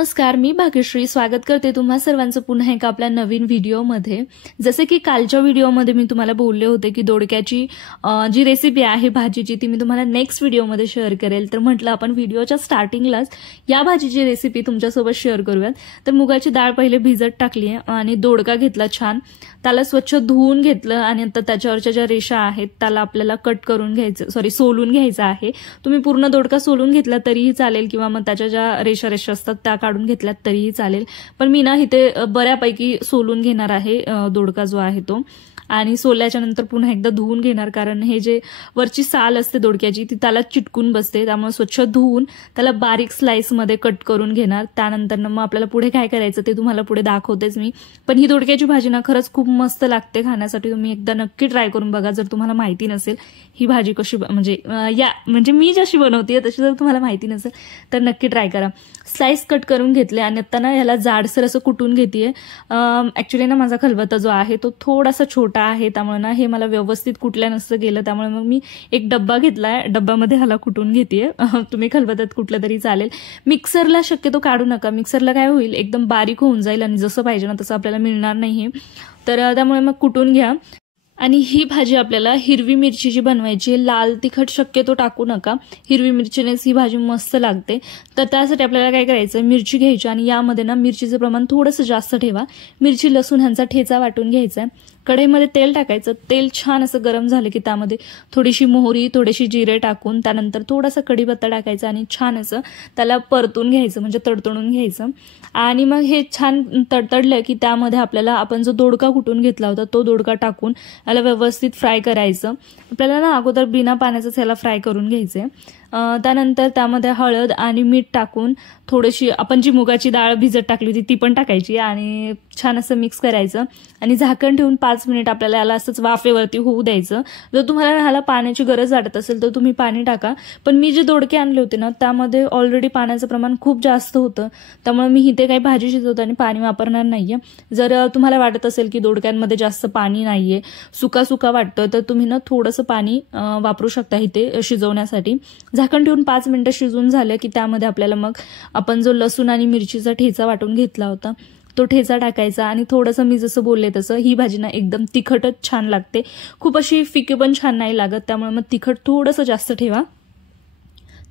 नमस्कार, मी भाग्यश्री स्वागत करते तुम्हा सर्वांचं पुन्हा एका आपल्या नवीन व्हिडिओमध्ये। जसे की कालच्या व्हिडिओमध्ये मी तुम्हाला बोलले होते की दोडक्याची जी रेसिपी आहे भाजीची ती मी तुम्हाला नेक्स्ट व्हिडिओमध्ये शेअर करेल। तर म्हटलं आपण व्हिडिओच्या स्टार्टिंगलाच या भाजीची रेसिपी तुमच्यासोबत शेअर करूयात। तर मुगाची डाळ पहिले भिजत टाकली आहे आणि दोडका घेतला छान, त्याला स्वच्छ धुवून घेतलं आणि आता त्याच्यावरच्या ज्या रेषा आहेत त्याला आपल्याला कट करून घ्यायचं, सोलून घ्यायचं आहे। तुम्ही पूर्ण दोडका सोलून घेतला तरीही चालेल किंवा मग त्याच्या ज्या रेषा असतात त्या काढून घेतल्यात तरीही चालेल, पण मी ना इथे बऱ्यापैकी सोलून घेणार आहे दोडका जो आहे तो। आणि सोलल्याच्या नंतर पुन्हा एकदा धुवून घेणार, कारण हे जे वरची साल असते दोडक्याची ती त्याला चिटकून बसते, त्यामुळे स्वच्छ धुवून त्याला बारीक स्लाइस मध्ये कट करून घेणार। त्यानंतर मग आपल्याला पुढे काय करायचं ते तुम्हाला पुढे दाखवतेच मी। पण ही दोडक्याची भाजी ना खरंच खूप मस्त लागते खाण्यासाठी, तुम्ही एकदा नक्की ट्राय करून बघा जर तुम्हाला माहिती नसेल ही भाजी कशी म्हणजे मी जशी बनवते तशी जर तुम्हाला माहिती नसेल तर नक्की ट्राय करा। स्लाइस कट करून घेतले आणि आता ना याला जाडसर असं कुटून घेतेय। ऍक्च्युली ना माझा खलबत्ता जो आहे तो थोडासा छोटा आहे, त्यामुळे ना हे मला व्यवस्थित कुटल्या नसतं गेलं, त्यामुळे मग मी एक डब्बा घेतलाय, डब्यामध्ये ह्याला कुटून घेतेय। तुम्ही खलबत्त्यात कुटलं तरी चालेल, मिक्सरला शक्यतो काढू नका, मिक्सरला काय होईल एकदम बारीक होऊन जाईल आणि जसं पाहिजे ना तसं आपल्याला मिळणार नाही, तर त्यामुळे मग कुटून घ्या। आणि ही भाजी आपल्याला हिरवी मिरचीची बनवायची, लाल तिखट शक्यतो टाकू नका, हिरवी मिरचीनेच ही भाजी मस्त लागते। तर त्यासाठी आपल्याला काय करायचं, मिरची घ्यायची आणि यामध्ये ना मिरचीचं प्रमाण थोडंसं जास्त ठेवा, मिरची लसूण ह्यांचा ठेचा वाटून घ्यायचा। कढईमध्ये तेल टाकायचं, तेल छान असं गरम झालं की त्यामध्ये थोडीशी मोहरी, थोडीशी जिरे टाकून त्यानंतर थोडासा कढीपत्ता टाकायचा आणि छान असं त्याला परतून घ्यायचं, म्हणजे तडतडून घ्यायचं। आणि मग हे छान तडतडलं की त्यामध्ये आपल्याला आपण जो दोडका कुटून घेतला होता तो दोडका टाकून याला व्यवस्थित फ्राय करायचं। आपल्याला ना अगोदर बिना पाण्याचंच याला फ्राय करून घ्यायचंय। त्यानंतर त्यामध्ये हळद आणि मीठ टाकून थोडीशी आपण जी मुगाची डाळ भिजत टाकली होती ती पण टाकायची आणि छान असं मिक्स करायचं आणि झाकण ठेवून 5 मिनिट आपल्याला याला असंच वाफेवरती होऊ द्यायचं। जर तुम्हाला ह्याला पाण्याची गरज वाटत असेल तर तुम्ही पाणी टाका, पण मी जे दोडके आणले होते ना त्यामध्ये ऑलरेडी पाण्याचं प्रमाण खूप जास्त होतं, त्यामुळे मी इथे काही भाजी शिजवताना पाणी वापरणार नाहीये। जर तुम्हाला वाटत असेल की दोडक्यांमध्ये जास्त पाणी नाहीये, सुका सुका वाटतं, तर तुम्ही ना थोडंसं पाणी वापरू शकता इथे शिजवण्यासाठी। झाकण ठेवून 5 मिनिटं शिजून झालं की त्यामध्ये आपल्याला मग आपण जो लसूण आणि मिरचीचा ठेचा वाटून घेतला होता तो ठेचा टाकायचा आणि थोडंसं मी जसं बोलले तसं ही भाजी ना एकदम तिखटच छान लागते, खूप अशी फिकी पण छान नाही लागत, त्यामुळे मग तिखट थोडंसं जास्त ठेवा।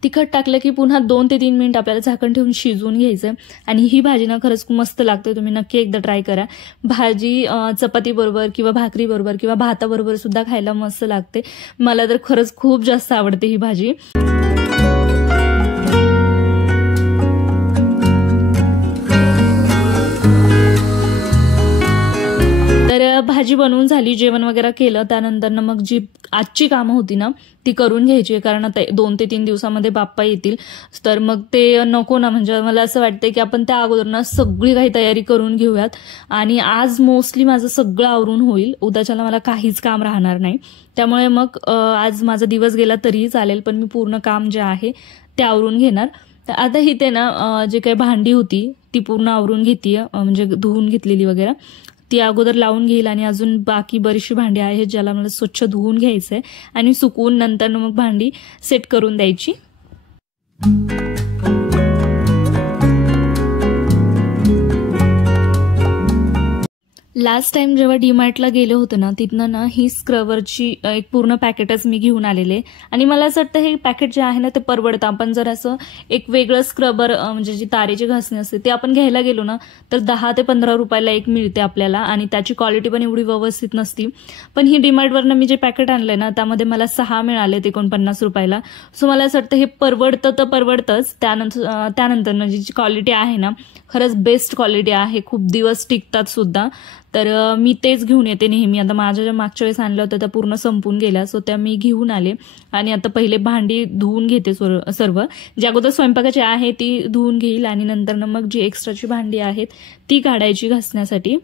तिखट टाकलं की पुन्हा 2 ते 3 मिनिट आपल्याला झाकण ठेवून शिजवून घ्यायचं आणि ही भाजी ना खरंच मस्त लागते, तुम्ही नक्की एकदा ट्राय करा। भाजी चपाती बरोबर किंवा भाकरी बरोबर किंवा भाताबरोबर सुद्धा खायला मस्त लागते, मला तर खरंच खूप जास्त आवडते ही भाजी। तर भाजी बनवून झाली, जेवण वगैरे केलं, त्यानंतर मग जी आजची कामं होती ना ती करून घ्यायची, कारण आता 2 ते 3 दिवसामध्ये बाप्पा येतील, तर मग ते नको ना, म्हणजे मला असं वाटतंय की आपण त्या अगोदर ना सगळी काही तयारी करून घेऊयात। आणि आज मोस्टली माझं सगळं आवरून होईल, उद्याच्याला मला काहीच काम राहणार नाही, त्यामुळे मग आज माझा दिवस गेला तरीही चालेल, पण मी पूर्ण काम जे आहे ते आवरून घेणार। तर आता इथे ना जे काही भांडी होती ती पूर्ण आवरून घेतेय, म्हणजे धुवून घेतलेली वगैरे ती अगोदर लावून घेईल आणि अजून बाकी बरीचशी भांडी आहेत ज्याला मला स्वच्छ धुवून घ्यायचंय आणि सुकवून नंतर मग भांडी सेट करून द्यायची। लास्ट टाइम जेव्हा डीमार्टला गेले होते ना तिथनं ना ही स्क्रबरची एक पूर्ण पॅकेटच मी घेऊन आलेले आणि मला असं वाटतं हे पॅकेट जे आहे ना ते परवडतं। आपण जर असं एक वेगळं स्क्रबर म्हणजे जी तारेची घासणी असते ते आपण घ्यायला गेलो ना तर 10 ते 15 रुपयाला एक मिळते आपल्याला आणि त्याची क्वालिटी पण एवढी व्यवस्थित नसती। पण ही डीमार्टवरनं मी जे पॅकेट आणलंय ना त्यामध्ये मला 6 मिळाले 49 रुपयाला, सो मला असं वाटतं हे परवडतं तर परवडतंच। त्यानंतर जी क्वालिटी आहे ना खरंच बेस्ट क्वालिटी आहे, खूप दिवस टिकतात सुद्धा, तर मी तेच घेऊन येते नेहमी। आता माझ्या ज्या मागच्या वेळेस आणल्या होत्या त्या पूर्ण संपून गेल्या, सो त्या मी घेऊन आले आणि आता पहिले भांडी धुवून घेते सर्व, जी अगोदर स्वयंपाकाची आहे ती धुवून घेईल आणि नंतर मग जी एक्स्ट्राची भांडी आहेत ती काढायची घासण्यासाठी।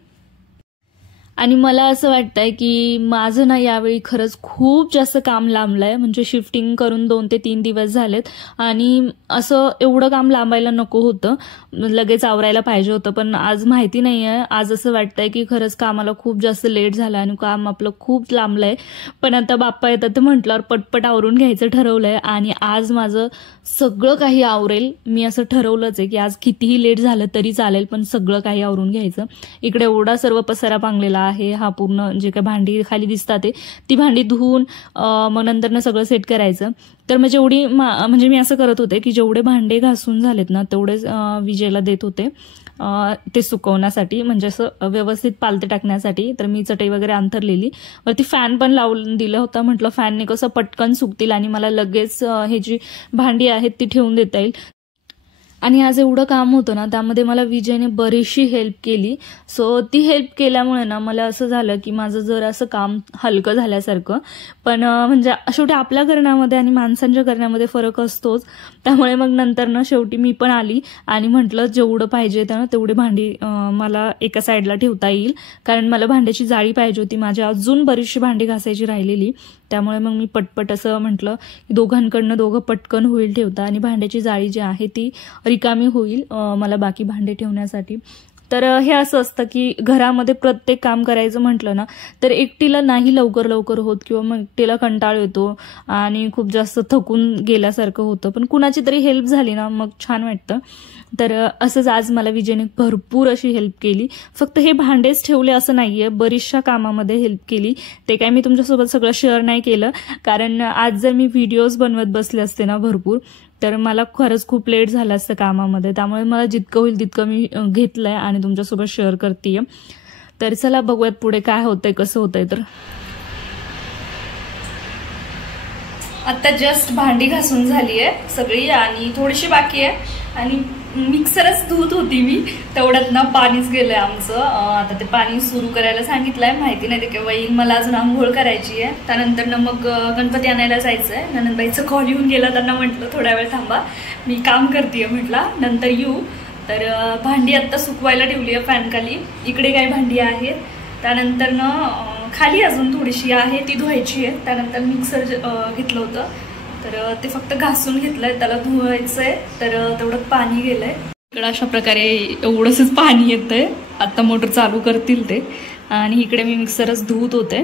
आणि मला असं वाटतंय की माझं ना यावेळी खरंच खूप जास्त काम लांबलंय. म्हणजे शिफ्टिंग करून 2 ते 3 दिवस झालेत आणि असं एवढं काम लांबायला नको होतं, लगेच आवरायला पाहिजे होतं. पण आज माहिती नाहीये, आज असं वाटतंय की खरंच कामाला खूप जास्त लेट झालं आणि काम आपलं खूप लांबलंय. पण आता बाप्पा येतात तर म्हटल्यावर पटपट आवरून घ्यायचं ठरवलंय आणि आज माझं सगळं काही आवरेल. मी असं ठरवलंच आहे की आज कितीही लेट झालं तरी चालेल, पण सगळं काही आवरून घ्यायचं. इकडे एवढा सर्व पसारा पांगलेला आहे. हा पूर्ण जे काही भांडी खाली दिसतात ती भांडी धुवून मग नंतर सगळं सेट करायचं. तर मग जेवढी म्हणजे मी असं करत होते की जेवढे भांडे घासून झालेत ना तेवढेच विजेला देत होते ते सुकवण्यासाठी, म्हणजे असं व्यवस्थित पालते टाकण्यासाठी. तर मी चटई वगैरे अंथरलेली, वरती फॅन पण लावून दिला होता. म्हटलं फॅनने कसं पटकन सुकतील आणि मला लगेच हे जी भांडी आहेत ती ठेवून देता येईल. आणि आज एवढं काम होतं ना, त्यामध्ये मला विजयने बरीचशी हेल्प केली. सो ती हेल्प केल्यामुळे ना मला असं झालं की माझं जरा असं काम हलकं झाल्यासारखं. पण म्हणजे शेवटी आपल्या करण्यामध्ये आणि माणसांच्या करण्यामध्ये फरक असतोच. त्यामुळे मग नंतर ना शेवटी मी पण आली आणि म्हटलं जेवढं पाहिजे ना तेवढी भांडी मला एका साईडला ठेवता येईल, कारण मला भांड्याची जाळी पाहिजे होती. माझ्या अजून बरीचशी भांडी घासायची राहिलेली. त्यामुळे मग मी पटपट असं म्हटलं की दोघांकडनं दोघं पटकन होईल ठेवता आणि भांड्याची जाळी जी आहे ती रिकामी होईल मला बाकी भांडे ठेवण्यासाठी. तर हे असं असतं की घरामध्ये प्रत्येक काम करायचं म्हटलं ना तर एकटीला नाही लवकर लवकर होत किंवा मग एकटीला कंटाळ येतो आणि खूप जास्त थकून गेल्यासारखं होतं. पण कुणाची तरी हेल्प झाली ना मग छान वाटतं. तर असंच आज मला विजयने भरपूर अशी हेल्प केली. फक्त हे भांडेच ठेवले असं नाहीये, बरीचशा कामामध्ये हेल्प केली. ते काय मी तुमच्यासोबत सगळं शेअर नाही केलं, कारण आज जर मी व्हिडिओज बनवत बसले असते ना भरपूर तर मला खरंच खूप लेट झालं असतं कामामध्ये. त्यामुळे मला जितकं होईल तितकं मी घेतलंय आणि तुमच्यासोबत शेअर करतेय. तर चला बघूयात पुढे काय होतंय कसं होतंय. तर आता जस्ट भांडी घासून झाली आहे सगळी आणि थोडीशी बाकी आहे आणि मिक्सरच धुत होती मी, तेवढ्यात ना पाणीच गेलंय आमचं. आता ते पाणी सुरू करायला सांगितलंय, माहिती नाही ते केव्हा येईल. मला अजून आंघोळ करायची आहे, त्यानंतर ना मग गणपती आणायला जायचंय. नंदबाईचा कॉल येऊन गेला, त्यांना म्हटलं थोड्या वेळ थांबा मी काम करतेय, म्हटलं नंतर येऊ. तर भांडी आता सुकवायला ठेवली आहे फॅन खाली. इकडे काही भांडी आहेत, त्यानंतर ना खाली अजून थोडीशी आहे ती धुवायची आहे. त्यानंतर मिक्सर घेतलं होतं तर ते फक्त घासून घेतलंय, त्याला धुवायचंय. तर तेवढं पाणी गेलंय. इकडे अशा प्रकारे एवढंच पाणी येतंय. आता मोटर चालू करतील ते आणि इकडे मी मिक्सरच धुवत होते.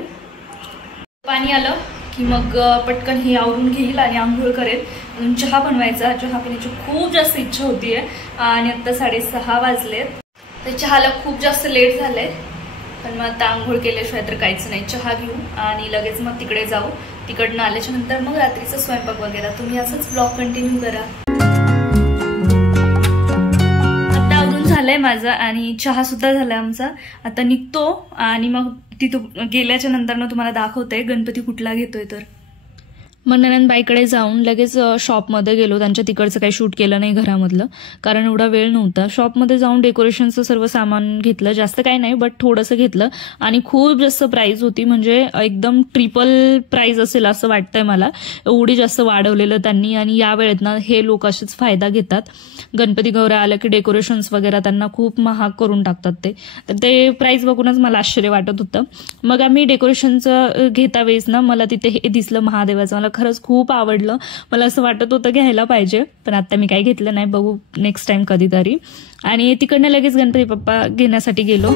पाणी आलं की मग पटकन हे आवरून घेईल आणि आंघोळ करेल. अजून चहा बनवायचा, चहा पिण्याची खूप जास्त इच्छा होतीये आणि आता 6:30 वाजलेत. तर चहाला खूप जास्त लेट झालंय, पण मग आता आंघोळ केल्याशिवाय तर काहीच नाही. चहा घेऊ आणि लगेच मग तिकडे जाऊ. तिकडनं आल्याच्या नंतर मग रात्रीचा स्वयंपाक वगैरे. तुम्ही असंच ब्लॉग कंटिन्यू करा. आता आवरून झालंय माझं आणि चहा सुद्धा झालाय आमचा. आता निघतो आणि मग तिथं गेल्याच्या नंतर ना तुम्हाला दाखवते गणपती कुठला घेतोय. तर मग ननंदबाईकडे जाऊन लगेच शॉपमध्ये गेलो. त्यांच्या तिकडचं काही शूट केलं नाही घरामधलं, कारण एवढा वेळ नव्हता. शॉपमध्ये जाऊन डेकोरेशनचं सर्व सामान घेतलं, जास्त काही नाही बट थोडंसं घेतलं आणि खूप जास्त प्राइस होती. म्हणजे एकदम ट्रिपल प्राइस असेल असं वाटतंय मला, एवढी जास्त वाढवलेलं त्यांनी. आणि या वेळेत ना हे लोक असेच फायदा घेतात. गणपती गौऱ्या आल्या की डेकोरेशन्स वगैरे त्यांना खूप महाग करून टाकतात ते. तर ते प्राइस बघूनच मला आश्चर्य वाटत होतं. मग आम्ही डेकोरेशनचं घेता वेळेस ना मला तिथे हे दिसलं महादेवाचं, मला खरंच खूप आवडलं. मला असं वाटत होतं घ्यायला पाहिजे, पण आता मी काही घेतलं नाही, बघू नेक्स्ट टाइम कधीतरी. आणि तिकडनं लगेच गणपती बाप्पा घेण्यासाठी गेलो.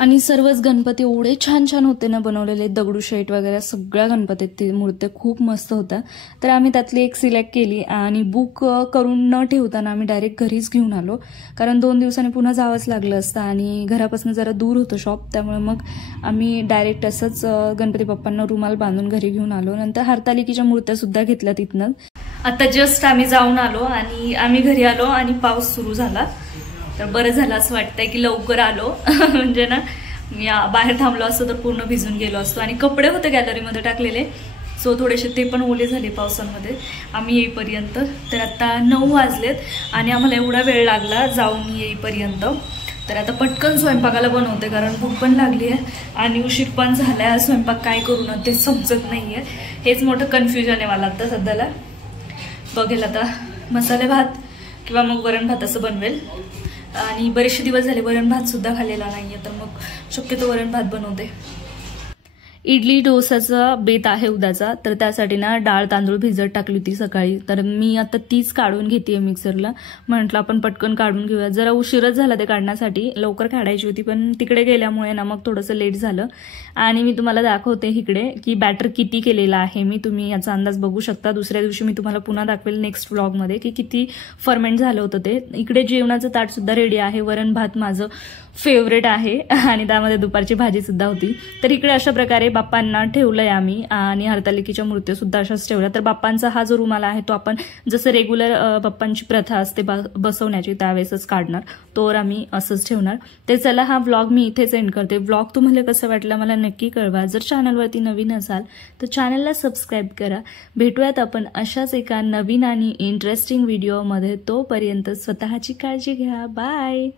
आणि सर्वच गणपती एवढे छान छान होते ना बनवलेले, दगडूशेठ वगैरे सगळ्या गणपतीत मूर्त्या खूप मस्त होत्या. तर आम्ही त्यातली एक सिलेक्ट केली आणि बुक करून न ठेवताना आम्ही डायरेक्ट घरीच घेऊन आलो, कारण 2 दिवसांनी पुन्हा जावंच लागलं असतं आणि घरापासून जरा दूर होतं शॉप. त्यामुळे मग आम्ही डायरेक्ट असंच गणपती बाप्पांना रुमाल बांधून घरी घेऊन आलो. नंतर हरतालिकेच्या मूर्त्या सुद्धा घेतल्या तिथनं. आता जस्ट आम्ही जाऊन आलो आणि आम्ही घरी आलो आणि पाऊस सुरू झाला. तर बरं झालं असं वाटतंय की लवकर आलो. म्हणजे ना मी बाहेर थांबलो असतो तर पूर्ण भिजून गेलो असतो. आणि कपडे होते गॅलरीमध्ये टाकलेले, सो थोडेसे ते पण ओले झाले पावसामध्ये आम्ही येईपर्यंत. तर आता 9 वाजलेत आणि आम्हाला एवढा वेळ लागला जाऊन येईपर्यंत. तर आता पटकन स्वयंपाकाला बनवते, कारण भूक पण लागली आहे आणि उशीर पण झालाय. स्वयंपाक काय करू ना ते समजत नाहीये, हेच मोठं कन्फ्युजन आहे मला आता सध्याला. बघेल आता मसाले भात किंवा मग वरण भात असं बनवेल। आणि बरेचसे दिवस झाले वरण भात सुद्धा खाल्लेला नाहीये, तर मग शक्यतो वरण भात बनवते। इडली डोसाचा बेत आहे उद्याचा, तर त्यासाठी ना डाळ तांदूळ भिजत टाकली होती सकाळी, तर मी आता तीच काढून घेतेय मिक्सरला। म्हटलं आपण पटकन काढून घेऊया, जरा उशीरच झाला ते काढण्यासाठी, लवकर काढायची होती पण तिकडे गेल्यामुळे ना मग थोडंसं लेट झालं। आणि मी तुम्हाला दाखवते इकडे की बॅटर किती केलेला आहे मी, तुम्ही याचा अंदाज बघू शकता। दुसऱ्या दिवशी मी तुम्हाला पुन्हा दाखवेल नेक्स्ट व्लॉगमध्ये की किती फर्मेंट झालं होतं ते। इकडे जेवणाचं ताट सुद्धा रेडी आहे, वरण भात माझं फेवरेट आहे आणि त्यामध्ये दुपारची भाजी सुद्धा होती। तर इकडे अशा प्रकारे बाप्पांना ठेवलंय आम्ही आणि हरतालिकेच्या मूर्त्या सुद्धा अशाच ठेवल्या। तर बाप्पांचा हा जो रुमाल आहे तो आपण जसं रेग्युलर बाप्पांची प्रथा असते बसवण्याची त्यावेळेसच काढणार, तोवर आम्ही असंच ठेवणार। तर चला हा व्लॉग मी इथेच एंड करते। व्लॉग तुम्हाला कसं वाटलं मला नक्की कळवा। जर चॅनलवरती नवीन असाल तर चॅनलला सबस्क्राईब करा। भेटूयात आपण अशाच एका नवीन आणि इंटरेस्टिंग व्हिडिओमध्ये, तोपर्यंत स्वतःची काळजी घ्या। बाय।